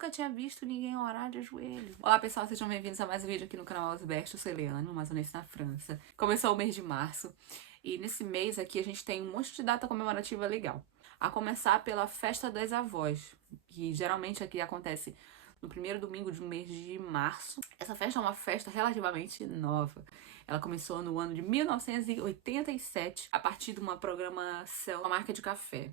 nunca tinha visto ninguém orar de ajoelho. Olá pessoal, sejam bem-vindos a mais um vídeo aqui no canal Osberto. Eu sou Eliana, amazonense na França. Começou o mês de março e nesse mês aqui a gente tem um monte de data comemorativa legal. A começar pela Festa das Avós, que geralmente aqui acontece no primeiro domingo de um mês de março. Essa festa é uma festa relativamente nova. Ela começou no ano de 1987, a partir de uma programação da marca de café.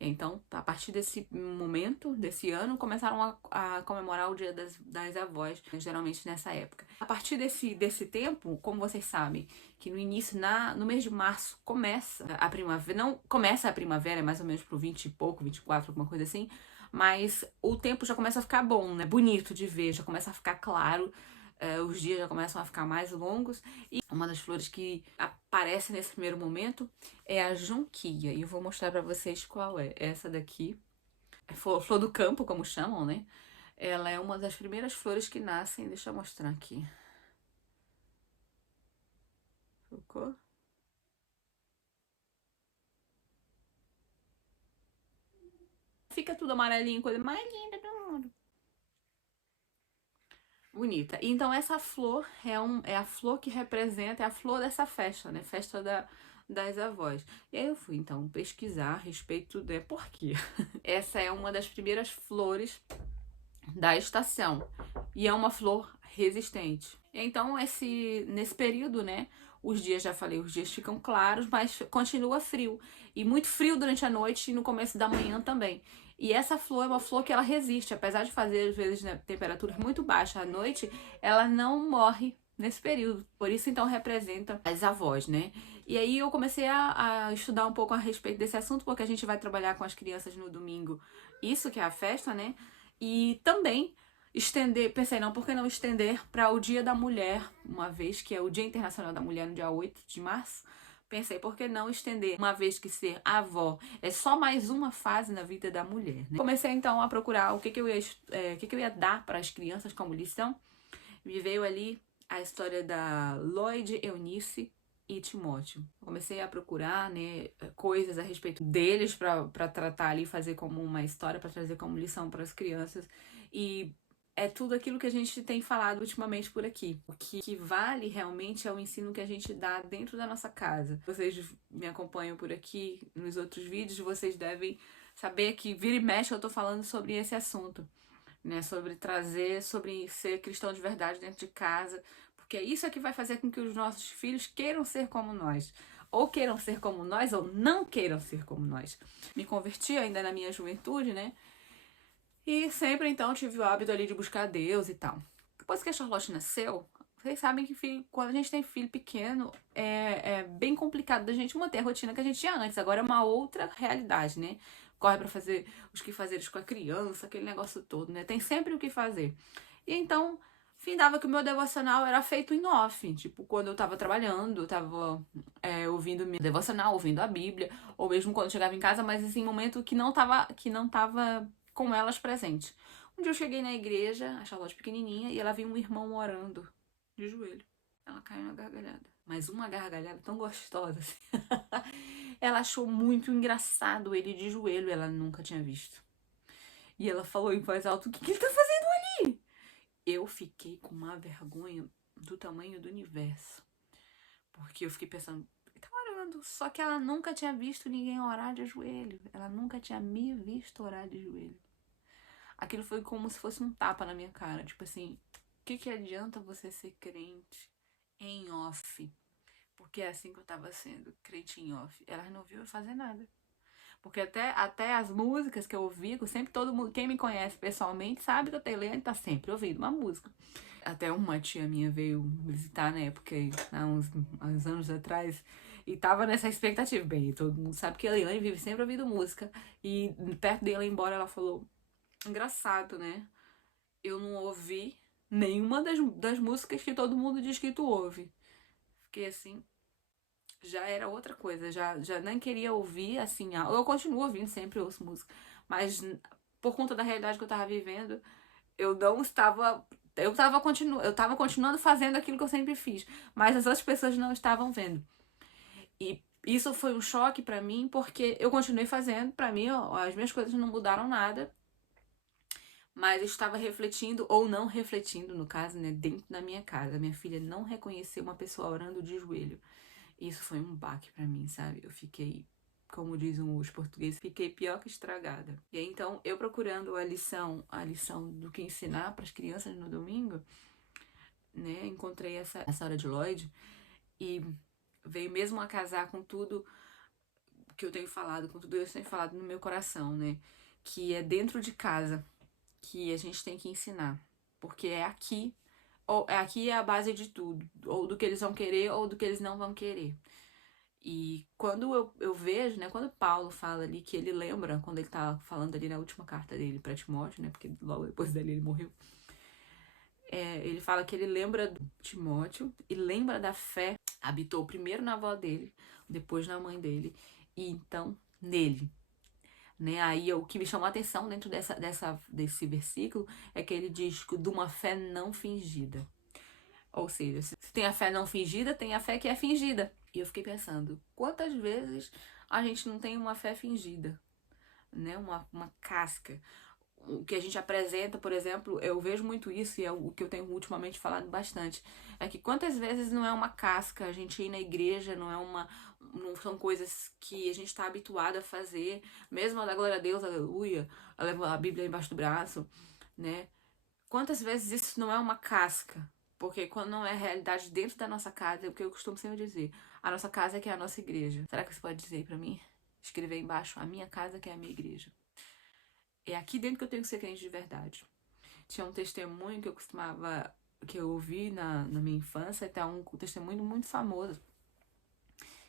Então, a partir desse momento, desse ano, começaram a comemorar o Dia das Avós, geralmente nessa época. A partir desse tempo, como vocês sabem, que no início, no mês de março, começa a primavera, não começa a primavera, é mais ou menos pro 20 e pouco, 24, alguma coisa assim, mas o tempo já começa a ficar bom, né? Bonito de ver, já começa a ficar claro, os dias já começam a ficar mais longos. E uma das flores que aparece nesse primeiro momento é a junquia. E eu vou mostrar pra vocês qual é. Essa daqui é flor do campo, como chamam, né? Ela é uma das primeiras flores que nascem. Deixa eu mostrar aqui. Focou? Fica tudo amarelinho, coisa mais linda do mundo. Bonita. Então essa flor é a flor que representa, é a flor dessa festa, né? Festa das avós. E aí eu fui então pesquisar a respeito de por quê. Essa é uma das primeiras flores da estação e é uma flor resistente. Então nesse período, né, os dias, já falei, os dias ficam claros, mas continua frio. E muito frio durante a noite e no começo da manhã também. E essa flor é uma flor que ela resiste, apesar de fazer às vezes, né, temperaturas muito baixas à noite, ela não morre nesse período. Por isso então representa as avós, né? E aí eu comecei a estudar um pouco a respeito desse assunto, porque a gente vai trabalhar com as crianças no domingo, isso que é a festa, né? E também estender, pensei, não, por que não estender para o Dia da Mulher, uma vez que é o Dia Internacional da Mulher no dia 8 de março? Pensei, por que não estender, uma vez que ser avó é só mais uma fase na vida da mulher, né? Comecei então a procurar o que eu ia dar para as crianças como lição. Me veio ali a história da Lloyd, Eunice e Timóteo. Comecei a procurar, né, coisas a respeito deles para tratar ali, fazer como uma história, para trazer como lição para as crianças. E é tudo aquilo que a gente tem falado ultimamente por aqui. O que vale realmente é o ensino que a gente dá dentro da nossa casa. Vocês me acompanham por aqui nos outros vídeos, vocês devem saber que vira e mexe eu tô falando sobre esse assunto, né? Sobre ser cristão de verdade dentro de casa, porque isso é que vai fazer com que os nossos filhos queiram ser como nós. Ou queiram ser como nós, ou não queiram ser como nós. Me converti ainda na minha juventude, né? E sempre, então, tive o hábito ali de buscar Deus e tal. Depois que a Charlotte nasceu, vocês sabem que quando a gente tem filho pequeno, é bem complicado da gente manter a rotina que a gente tinha antes. Agora é uma outra realidade, né? Corre pra fazer os quefazeres com a criança, aquele negócio todo, né? Tem sempre o que fazer. E então, findava que o meu devocional era feito em off. Tipo, quando eu tava trabalhando, eu tava ouvindo meu devocional, ouvindo a Bíblia, ou mesmo quando eu chegava em casa, mas assim, momento que não tava com elas presentes. Um dia eu cheguei na igreja, a Charlotte pequenininha, e ela viu um irmão orando de joelho. Ela caiu na gargalhada. Mas uma gargalhada tão gostosa assim. Ela achou muito engraçado ele de joelho, ela nunca tinha visto. E ela falou em voz alta: o que ele tá fazendo ali? Eu fiquei com uma vergonha do tamanho do universo. Porque eu fiquei pensando, ele tá orando. Só que ela nunca tinha visto ninguém orar de joelho. Ela nunca tinha me visto orar de joelho. Aquilo foi como se fosse um tapa na minha cara. Tipo assim, o que adianta você ser crente em off? Porque é assim que eu tava sendo, crente em off. Elas não viram eu fazer nada. Porque até as músicas que eu ouvi, sempre todo mundo, quem me conhece pessoalmente, sabe que a Taylane tá sempre ouvindo uma música. Até uma tia minha veio me visitar na época, há uns anos atrás, e tava nessa expectativa. Bem, todo mundo sabe que a Eliane vive sempre ouvindo música. E perto dela ir embora, ela falou: engraçado, né? Eu não ouvi nenhuma das músicas que todo mundo diz que tu ouve. Fiquei assim, já era outra coisa, já nem queria ouvir, assim, eu continuo ouvindo, sempre ouço música, mas por conta da realidade que eu tava vivendo, eu não estava, eu tava continuando fazendo aquilo que eu sempre fiz, mas as outras pessoas não estavam vendo. E isso foi um choque pra mim, porque eu continuei fazendo, pra mim, ó, as minhas coisas não mudaram nada, Mas eu estava refletindo, ou não refletindo, no caso, né, dentro da minha casa. Minha filha não reconheceu uma pessoa orando de joelho. Isso foi um baque pra mim, sabe? Eu fiquei, como dizem os portugueses, fiquei pior que estragada. E aí, então, eu procurando a lição do que ensinar para as crianças no domingo, né, encontrei essa hora de Lloyd e veio mesmo a casar com tudo que eu tenho falado, com tudo que eu tenho falado no meu coração, né? Que é dentro de casa que a gente tem que ensinar. Porque é aqui, ou é aqui é a base de tudo. Ou do que eles vão querer, ou do que eles não vão querer. E quando eu vejo, né, quando Paulo fala ali que ele lembra, quando ele tá falando ali na última carta dele para Timóteo, né, porque logo depois dele ele morreu, ele fala que ele lembra do Timóteo e lembra da fé, habitou primeiro na avó dele, depois na mãe dele, e então nele. Né? Aí o que me chamou a atenção dentro desse versículo é que ele diz de uma fé não fingida. Ou seja, se tem a fé não fingida, tem a fé que é fingida. E eu fiquei pensando, quantas vezes a gente não tem uma fé fingida, né? Uma casca. O que a gente apresenta, por exemplo, eu vejo muito isso e é o que eu tenho ultimamente falado bastante. É que quantas vezes não é uma casca, a gente ir na igreja, não são coisas que a gente está habituado a fazer, mesmo a da glória a Deus, aleluia, a Bíblia embaixo do braço, né? Quantas vezes isso não é uma casca? Porque quando não é realidade dentro da nossa casa, é o que eu costumo sempre dizer. A nossa casa é que é a nossa igreja. Será que você pode dizer aí pra mim? Escrever aí embaixo, a minha casa que é a minha igreja. É aqui dentro que eu tenho que ser crente de verdade. Tinha um testemunho que eu ouvi na minha infância, até um testemunho muito famoso,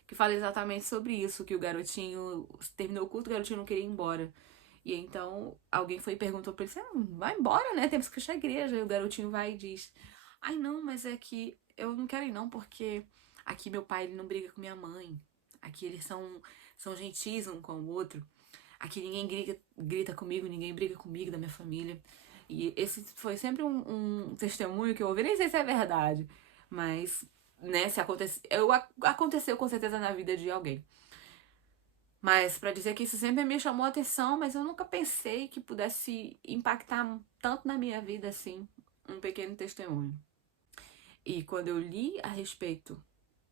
que fala exatamente sobre isso, que o garotinho terminou o culto, o garotinho não queria ir embora. E então alguém foi e perguntou pra ele, vai embora, né? Temos que fechar a igreja. E o garotinho vai e diz, ai não, mas é que eu não quero ir não, porque aqui meu pai ele não briga com minha mãe. Aqui eles são gentis um com o outro. Aqui ninguém grita comigo, ninguém briga comigo, da minha família. E esse foi sempre um testemunho que eu ouvi, nem sei se é verdade, mas, né, se aconteceu com certeza na vida de alguém. Mas pra dizer que isso sempre me chamou a atenção, mas eu nunca pensei que pudesse impactar tanto na minha vida assim, um pequeno testemunho. E quando eu li a respeito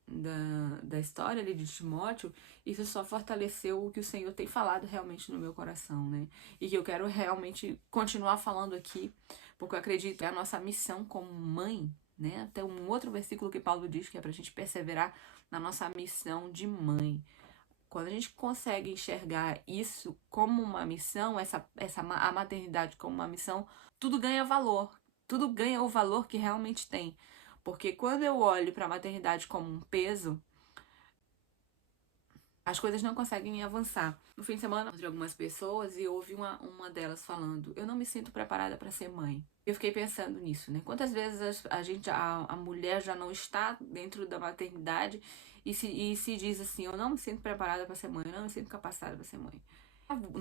da história ali de Timóteo, isso só fortaleceu o que o Senhor tem falado realmente no meu coração, né? E que eu quero realmente continuar falando aqui, porque eu acredito que é a nossa missão como mãe, né? Até um outro versículo que Paulo diz que é pra gente perseverar na nossa missão de mãe. Quando a gente consegue enxergar isso como uma missão, a maternidade como uma missão, tudo ganha valor. Tudo ganha o valor que realmente tem. Porque quando eu olho para a maternidade como um peso, as coisas não conseguem avançar. No fim de semana, eu encontrei algumas pessoas e ouvi uma delas falando: eu não me sinto preparada para ser mãe. Eu fiquei pensando nisso, né? Quantas vezes a mulher já não está dentro da maternidade e se diz assim: eu não me sinto preparada para ser mãe, eu não me sinto capacitada para ser mãe.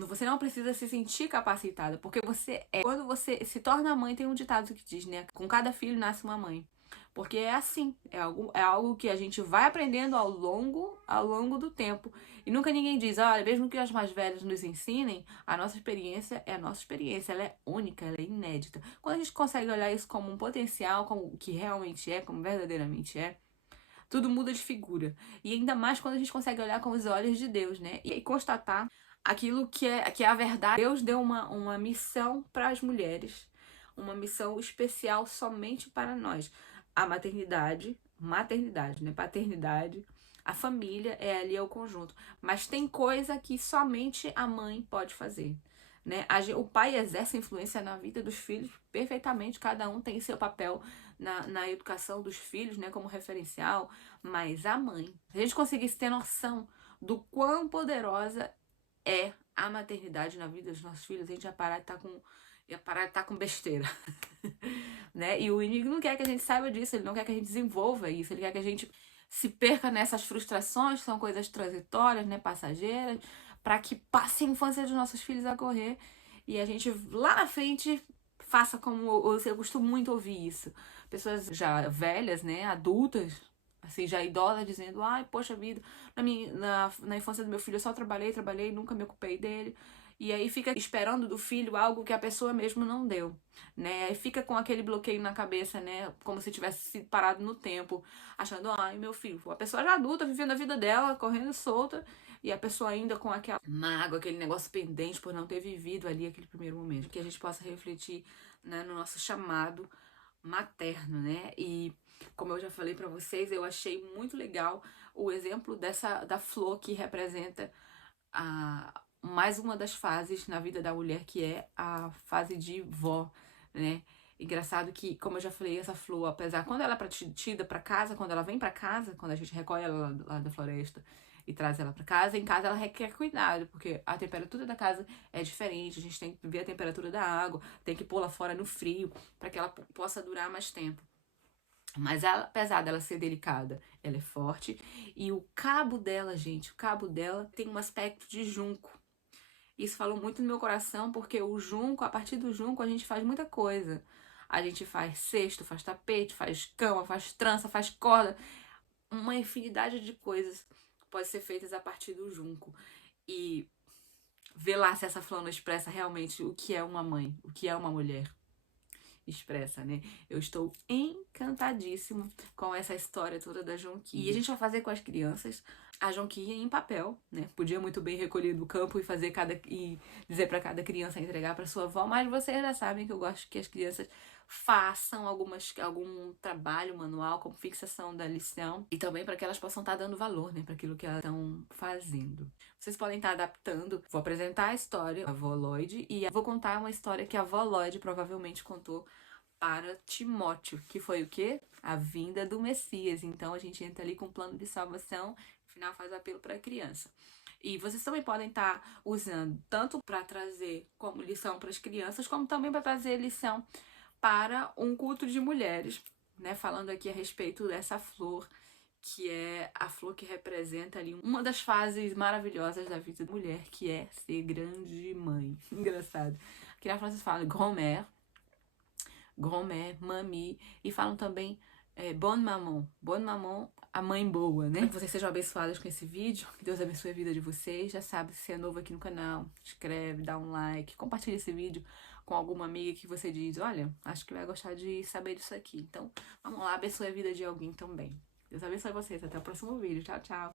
Você não precisa se sentir capacitada, porque você é. Quando você se torna mãe, tem um ditado que diz, né? Com cada filho nasce uma mãe. Porque é assim, é algo que a gente vai aprendendo ao longo do tempo. E nunca ninguém diz, olha, mesmo que as mais velhas nos ensinem, a nossa experiência é a nossa experiência, ela é única, ela é inédita. Quando a gente consegue olhar isso como um potencial, como o que realmente é, como verdadeiramente é, tudo muda de figura. E ainda mais quando a gente consegue olhar com os olhos de Deus, né? E constatar aquilo que é a verdade. Deus deu uma missão para as mulheres, uma missão especial somente para nós. A maternidade, né? Paternidade, a família é ali o conjunto. Mas tem coisa que somente a mãe pode fazer. Né? O pai exerce influência na vida dos filhos perfeitamente, cada um tem seu papel na educação dos filhos, né, como referencial, mas a mãe, se a gente conseguisse ter noção do quão poderosa é a maternidade na vida dos nossos filhos, a gente ia parar de estar com besteira. Né? E o inimigo não quer que a gente saiba disso, ele não quer que a gente desenvolva isso, ele quer que a gente se perca nessas frustrações, que são coisas transitórias, né, passageiras, para que passe a infância dos nossos filhos a correr e a gente lá na frente faça como eu costumo muito ouvir isso. Pessoas já velhas, né, adultas, assim, já idosas, dizendo, ai, poxa vida, na infância do meu filho eu só trabalhei, nunca me ocupei dele. e aí fica esperando do filho algo que a pessoa mesmo não deu, né? Aí fica com aquele bloqueio na cabeça, né? Como se tivesse se parado no tempo, achando, ai, meu filho, a pessoa já adulta, vivendo a vida dela, correndo solta, e a pessoa ainda com aquela mágoa, aquele negócio pendente por não ter vivido ali aquele primeiro momento. Que a gente possa refletir, né, no nosso chamado materno, né? E como eu já falei pra vocês, eu achei muito legal o exemplo da flor que representa mais uma das fases na vida da mulher, que é a fase de vó, né? Engraçado que, como eu já falei, essa flor, apesar quando ela é tida para casa, quando ela vem para casa, quando a gente recolhe ela lá da floresta e traz ela para casa, em casa ela requer cuidado, porque a temperatura da casa é diferente, a gente tem que ver a temperatura da água, tem que pô-la fora no frio para que ela possa durar mais tempo. Mas ela, apesar dela ser delicada, ela é forte. E o cabo dela, gente, o cabo dela tem um aspecto de junco. Isso falou muito no meu coração, porque o junco, a partir do junco, a gente faz muita coisa. A gente faz cesto, faz tapete, faz cama, faz trança, faz corda. Uma infinidade de coisas pode ser feitas a partir do junco. E ver lá se essa flor não expressa realmente o que é uma mãe, o que é uma mulher. Expressa, né? Eu estou encantadíssima com essa história toda da jonquilha. E a gente vai fazer com as crianças a jonquilha em papel, né? Podia muito bem recolher do campo e dizer para cada criança entregar para sua avó, mas vocês já sabem que eu gosto que as crianças façam algum trabalho manual, como fixação da lição, e também para que elas possam estar dando valor, né, para aquilo que elas estão fazendo. Vocês podem estar adaptando. Vou apresentar a história da avó Lloyd e vou contar uma história que a avó Lloyd provavelmente contou para Timóteo, que foi o quê? A vinda do Messias. Então a gente entra ali com um plano de salvação, no final faz apelo para a criança. E vocês também podem estar usando tanto para trazer como lição para as crianças, como também para trazer lição para um culto de mulheres, né? Falando aqui a respeito dessa flor, que é a flor que representa ali uma das fases maravilhosas da vida da mulher, que é ser grande mãe. Engraçado. Aqui na França fala grand-mère, grand-mère, mamie, e falam também bonne maman, a mãe boa, né? Que vocês sejam abençoadas com esse vídeo, que Deus abençoe a vida de vocês. Já sabe, se é novo aqui no canal, inscreve, dá um like, compartilha esse vídeo com alguma amiga que você diz, olha, acho que vai gostar de saber disso aqui. Então, vamos lá, abençoe a vida de alguém também. Deus abençoe vocês, até o próximo vídeo. Tchau, tchau.